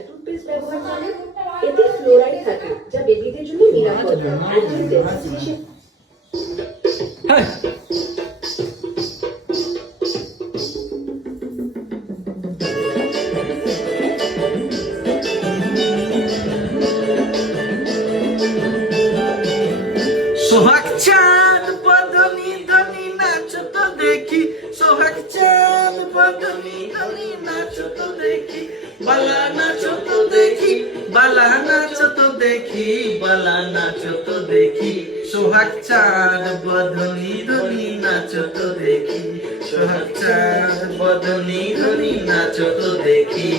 Dental toothpaste ব্যবহার করেন। এতে ফ্লোরাইড থাকে যা বেবিদের জন্য নিরাপদ। সোহাগ চাঁদ বদনি ধনি নাচ তো দেখি, সোহাগ চাঁদ বদনি ধনি নাচ তো দেখি, বালা নাচ তো দেখি, বালা নাচ তো দেখি, বালা নাচ তো দেখি, সোহাগ চাঁদ বদনি ধনি নাচ তো দেখি, সোহাগ চাঁদ বদনি ধনি নাচ তো দেখি।